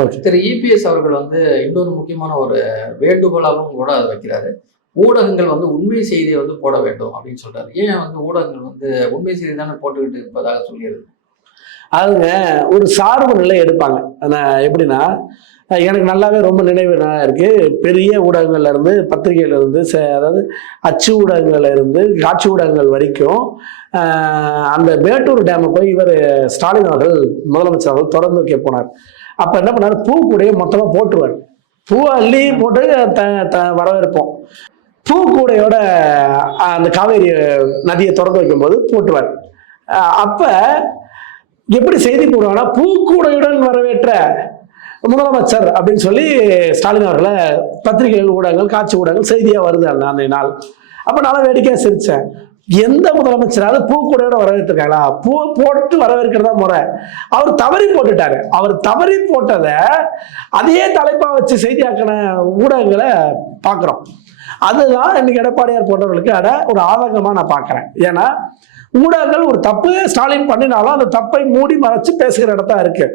Okay. திரு EPS அவர்கள் இன்னொரு முக்கியமான ஒரு வேண்டுகோளாகவும் கூட அதை வைக்கிறாரு. ஊடகங்கள் உண்மை செய்தியை போட வேண்டும் அப்படின்னு சொல்றாரு. ஏன் ஊடகங்கள் உண்மை செய்தி தானே போட்டுக்கிட்டு இருப்பதாக சொல்கிறது? அதுங்க ஒரு சார்பு நிலை எடுப்பாங்க. எப்படின்னா, எனக்கு நல்லாவே ரொம்ப நினைவு இருக்கு. பெரிய ஊடகங்கள்ல இருந்து, பத்திரிகையில இருந்து, அதாவது அச்சு ஊடகங்கள்ல இருந்து, காட்சி ஊடகங்கள் வரைக்கும் அந்த மேட்டூர் டேமை போய் இவர் ஸ்டாலின் அவர்கள், முதலமைச்சர் அவர்கள் திறந்து வைக்க போனார். அப்ப என்ன பண்ணாரு, பூ கூடையை மொத்தமா போட்டுருவார். பூ அள்ளி போட்டு வரவேற்போம். பூ கூடையோட அந்த காவேரி நதியை திறந்து வைக்கும்போது போட்டுவார். அப்ப எப்படி செய்தி போடுவாங்கன்னா, பூக்கூடையுடன் வரவேற்ற முதலமைச்சர் அப்படின்னு சொல்லி ஸ்டாலின் அவர்களை பத்திரிகைகள், ஊடகங்கள், காட்சி ஊடகங்கள் செய்தியா வருது அந்த நாள். அப்ப நான் வேடிக்கையா சிரிச்சேன். எந்த முதலமைச்சராவது பூக்கூடையோட வரவேற்றிருக்காங்களா? பூ போட்டு வரவேற்கிறதா முறை. அவர் தவறி போட்டுட்டாரு. அவர் தவறி போட்டத அதையே தலைப்பா வச்சு செய்தியாக்கின ஊடகங்களை பாக்குறோம். அதுதான் இன்னைக்கு எடப்பாடியார் போன்றவர்களுக்கு ஒரு ஆதங்கமா நான் பாக்குறேன். ஏன்னா ஊடகங்கள் ஒரு தப்பு ஸ்டாலின் பண்ணினாலும் அந்த தப்பை மூடி மறைச்சு பேசுகிற இடத்தா இருக்கு.